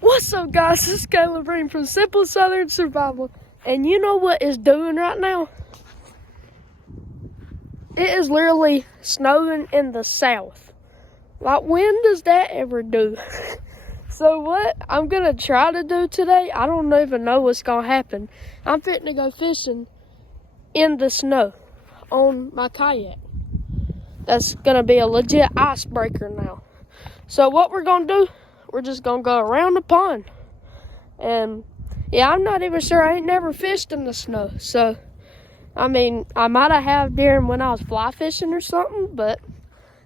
What's up, guys? This is Caleb Green from Simple Southern Survival. And you know what it's doing right now? It is literally snowing in the south. Like, when does that ever do? So what I'm going to try to do today, I don't even know what's going to happen. I'm fitting to go fishing in the snow on my kayak. That's going to be a legit icebreaker now. So what we're going to do, we're just going to go around the pond. And yeah, I'm not even sure. I ain't never fished in the snow. So, I mean, I might have during when I was fly fishing or something, but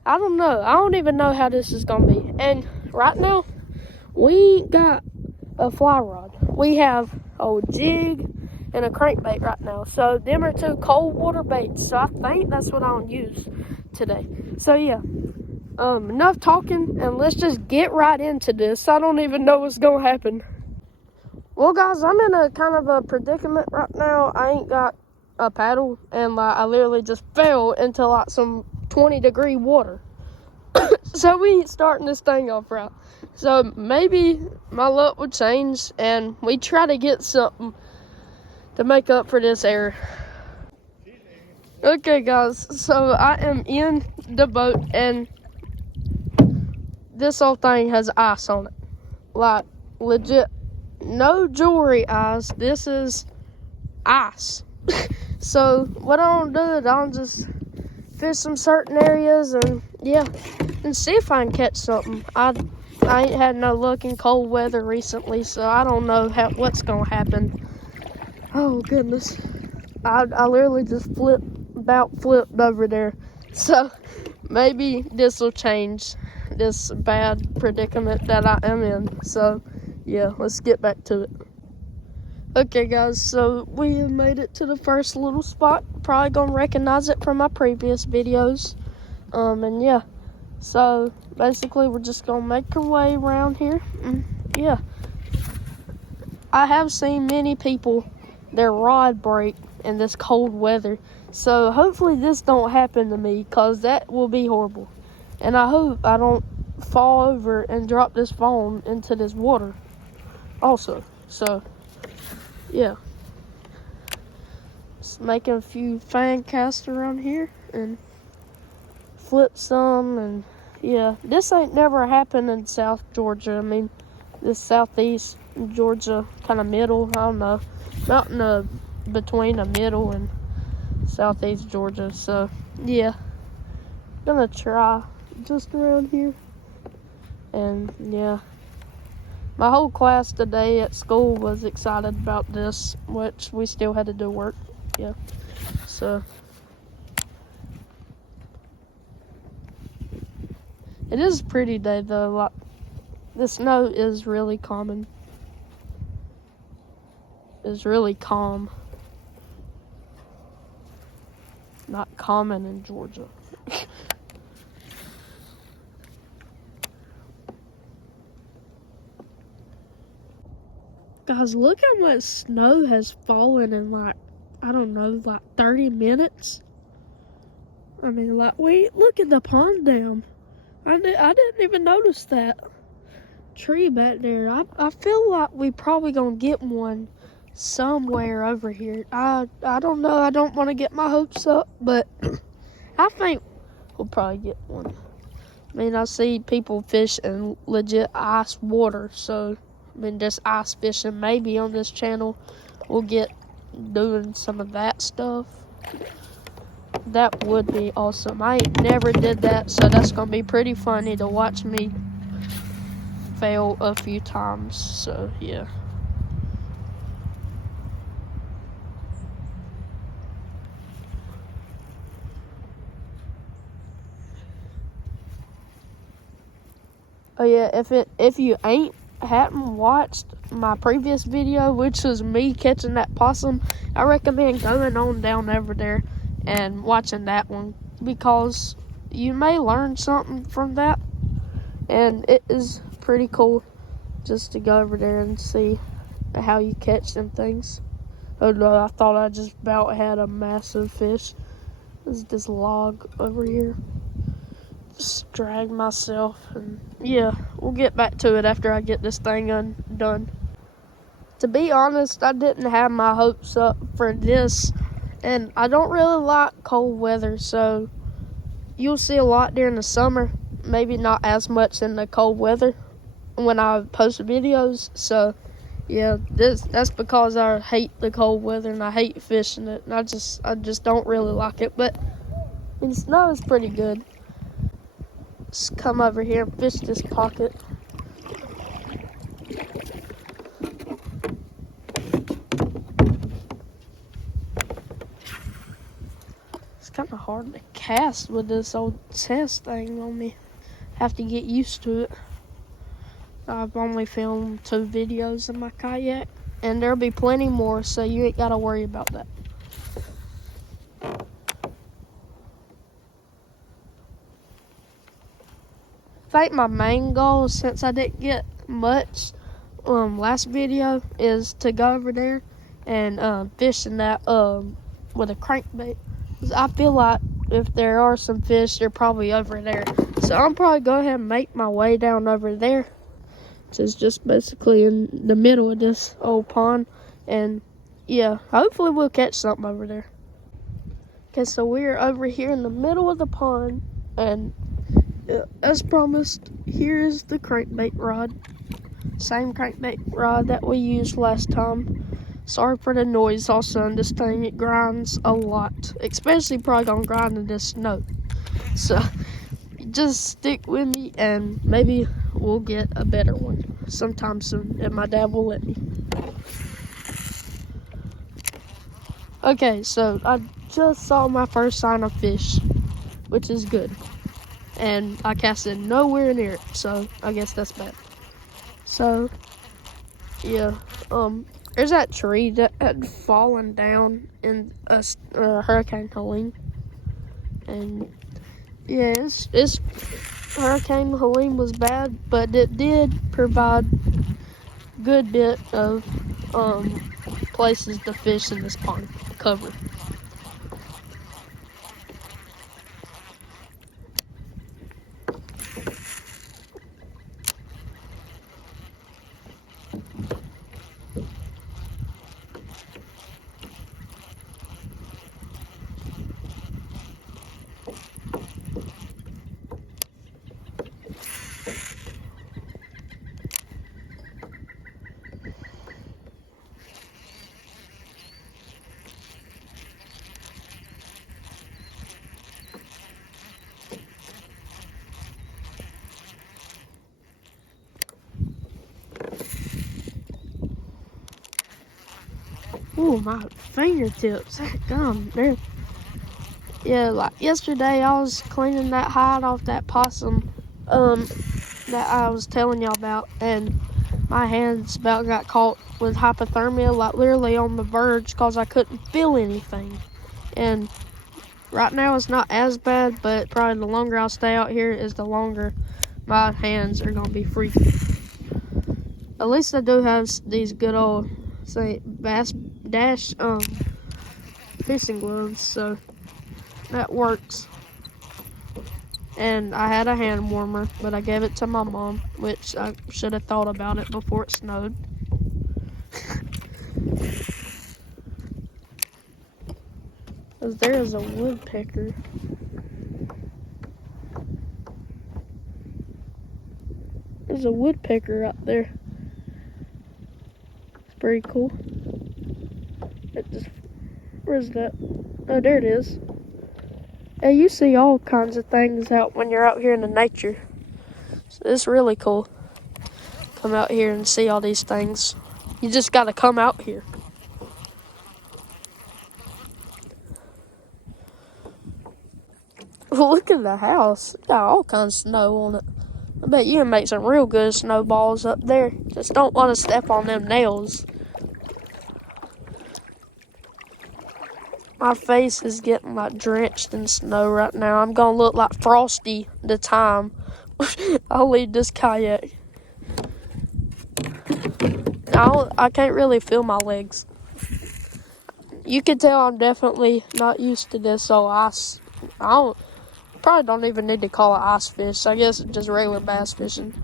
I don't know. I don't even know how this is going to be. And right now, we ain't got a fly rod. We have a jig and a crankbait right now. So, them are two cold water baits. So, I think that's what I'm going to use today. So, yeah. Enough talking, and let's just get right into this. I don't even know what's going to happen. Well, guys, I'm in a kind of a predicament right now. I ain't got a paddle, and I literally just fell into some 20-degree water. So we ain't starting this thing off right. So maybe my luck will change, and we try to get something to make up for this error. Okay, guys, so I am in the boat, and this whole thing has ice on it. Like, legit. No jewelry ice. This is ice. So what I'll do is I'll just fish some certain areas and yeah, and see if I can catch something. I ain't had no luck in cold weather recently, so I don't know what's gonna happen. Oh goodness, I literally just flipped over there. So maybe this will change this bad predicament that I am in. So yeah, let's get back to it. Okay, guys, so we have made it to the first little spot. Probably gonna recognize it from my previous videos. And yeah, so basically we're just gonna make our way around here. Yeah, I have seen many people their rod break in this cold weather. So hopefully this don't happen to me, cause that will be horrible. And I hope I don't fall over and drop this phone into this water also. So yeah, just making a few fan casts around here and flip some, and yeah, this ain't never happened in South Georgia. I mean, this southeast Georgia, kind of middle, I don't know, about in the between the middle and southeast Georgia. So yeah, gonna try just around here. And yeah, my whole class today at school was excited about this, which we still had to do work. Yeah, so it is a pretty day though. Like, the snow is really common. It's really calm. Not common in Georgia. Guys, look how much snow has fallen in I don't know, 30 minutes. I mean, look at the pond dam. I didn't even notice that tree back there. I feel like we probably gonna get one somewhere over here. I don't know. I don't want to get my hopes up, but I think we'll probably get one. I mean, I see people fish in legit ice water, so I mean, just ice fishing. Maybe on this channel we'll get doing some of that stuff. That would be awesome. I ain't never did that, so that's gonna be pretty funny to watch me fail a few times. So yeah. Oh yeah, if you hadn't watched my previous video, which was me catching that possum, I recommend going on down over there and watching that one, because you may learn something from that, and it is pretty cool just to go over there and see how you catch them things. Oh no, I thought I just about had a massive fish. There's this log over here. Just drag myself, and yeah, we'll get back to it after I get this thing undone. To be honest, I didn't have my hopes up for this, and I don't really like cold weather, so you'll see a lot during the summer, maybe not as much in the cold weather when I post videos. So yeah, that's because I hate the cold weather and I hate fishing it, and I just don't really like it. But I mean, snow is pretty good. Just come over here and fish this pocket. It's kind of hard to cast with this old test thing on me. Have to get used to it. I've only filmed 2 videos in my kayak, and there'll be plenty more, so you ain't gotta worry about that. I think my main goal, since I didn't get much last video, is to go over there and fish in that with a crankbait. I feel like if there are some fish, they're probably over there. So I'm probably go ahead and make my way down over there. It's just basically in the middle of this old pond, and yeah, hopefully we'll catch something over there. Okay, so we're over here in the middle of the pond, and as promised, here is the crankbait rod. Same crankbait rod that we used last time. Sorry for the noise also on this thing, it grinds a lot, especially probably gonna grind in this snow. So just stick with me and maybe we'll get a better one sometime soon if my dad will let me. Okay, so I just saw my first sign of fish, which is good. And I casted nowhere near it, so I guess that's bad. So yeah, there's that tree that had fallen down in a Hurricane Helene, and yeah, it's Hurricane Helene was bad, but it did provide good bit of places to fish in this pond cover. Ooh, my fingertips, gum, there. Yeah, like yesterday I was cleaning that hide off that possum that I was telling y'all about, and my hands about got caught with hypothermia, like literally on the verge, because I couldn't feel anything. And right now it's not as bad, but probably the longer I'll stay out here is the longer my hands are gonna be freezing. At least I do have these good old Bass Dash fishing gloves, so that works. And I had a hand warmer, but I gave it to my mom, which I should have thought about it before it snowed. Because there is a woodpecker. There's a woodpecker out there. It's pretty cool. Where's that? Oh, there it is. Hey, you see all kinds of things out when you're out here in the nature. So it's really cool. Come out here and see all these things. You just gotta come out here. Look at the house. It got all kinds of snow on it. I bet you can make some real good snowballs up there. Just don't want to step on them nails. My face is getting like drenched in snow right now. I'm gonna look like Frosty the time I'll leave this kayak. I can't really feel my legs. You can tell I'm definitely not used to this, so probably don't even need to call it ice fish. I guess it's just regular bass fishing.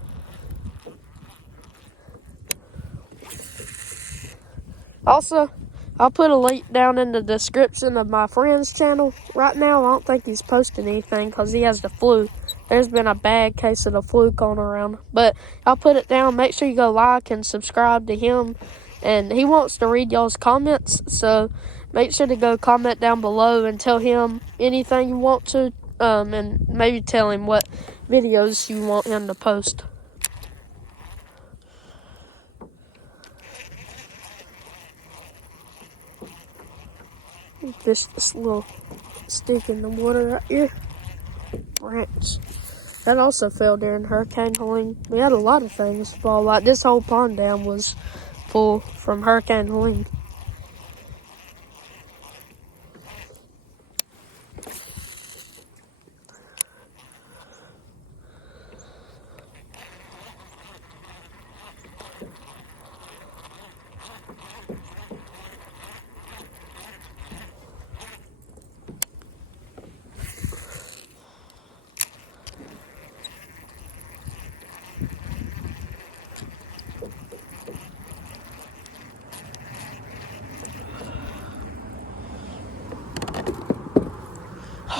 Also, I'll put a link down in the description of my friend's channel. Right now, I don't think he's posting anything because he has the flu. There's been a bad case of the flu going around. But I'll put it down. Make sure you go like and subscribe to him. And he wants to read y'all's comments. So make sure to go comment down below and tell him anything you want to. And maybe tell him what videos you want him to post. Fish this little stick in the water right here. Branch. That also fell during Hurricane Helene. We had a lot of things fall. Like this whole pond dam was full from Hurricane Helene.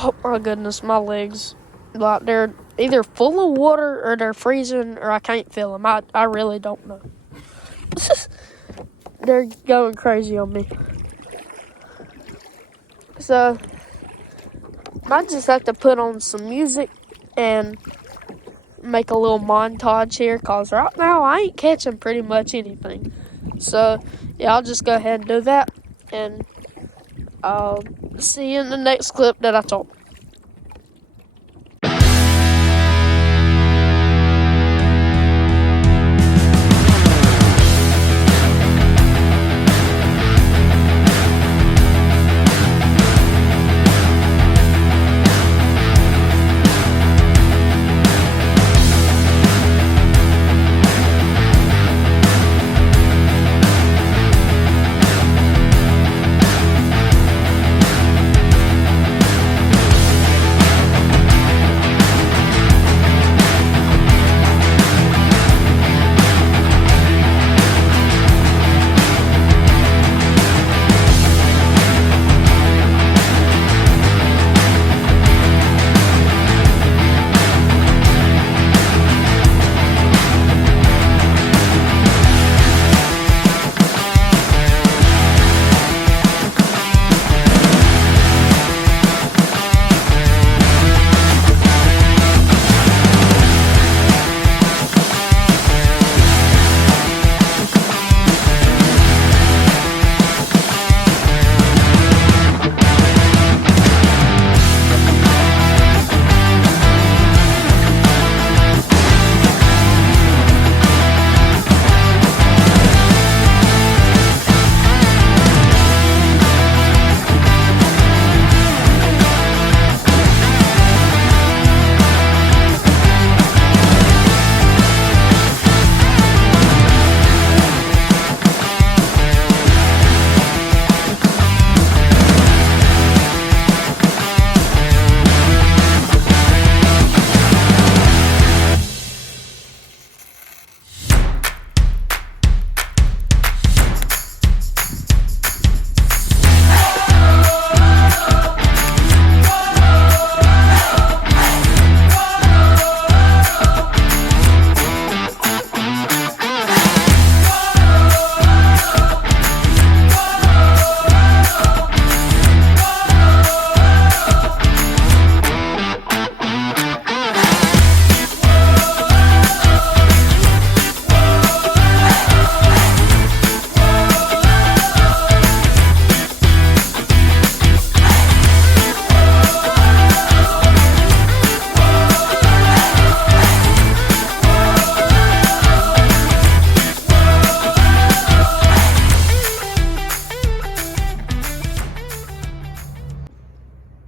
Oh my goodness, my legs, like they're either full of water or they're freezing or I can't feel them. I really don't know. They're going crazy on me. So, might just have to put on some music and make a little montage here because right now I ain't catching pretty much anything. So, yeah, I'll just go ahead and do that and I'll see you in the next clip that I talk.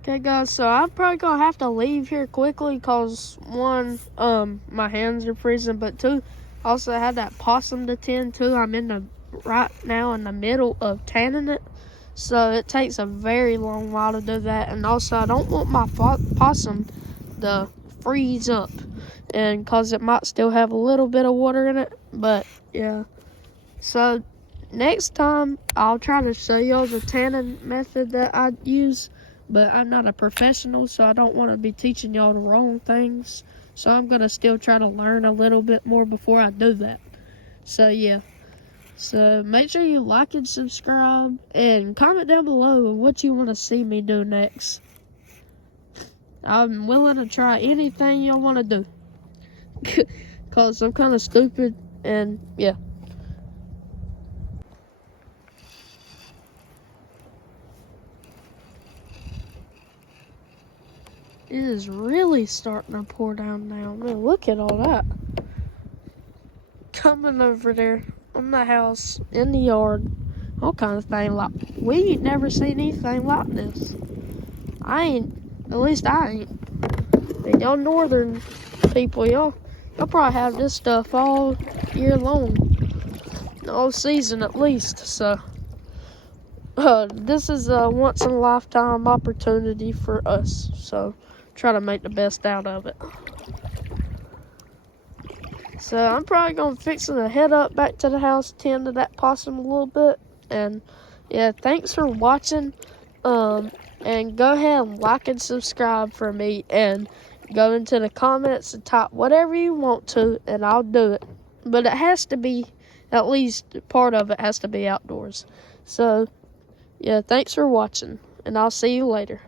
Okay, guys, so I'm probably gonna have to leave here quickly because one, my hands are freezing, but two, also I had that possum to tend to. I'm right now in the middle of tanning it, so it takes a very long while to do that. And also, I don't want my possum to freeze up, and cause it might still have a little bit of water in it. But yeah, so next time I'll try to show y'all the tanning method that I use, but I'm not a professional, so I don't want to be teaching y'all the wrong things. So I'm gonna still try to learn a little bit more before I do that. So yeah. So make sure you like and subscribe, and comment down below what you want to see me do next. I'm willing to try anything y'all want to do. Because I'm kind of stupid, and yeah. It is really starting to pour down now. Man, look at all that. Coming over there on the house, in the yard, all kind of thing. Like, we ain't never seen anything like this. At least I ain't. And y'all northern people, y'all probably have this stuff all year long. All season at least. So, this is a once in a lifetime opportunity for us. So, try to make the best out of it. So I'm probably gonna fixing to head up back to the house, tend to that possum a little bit, and yeah, thanks for watching. And go ahead and like and subscribe for me, and go into the comments and type whatever you want to, and I'll do it. But it has to be, at least part of it has to be outdoors. So yeah, thanks for watching, and I'll see you later.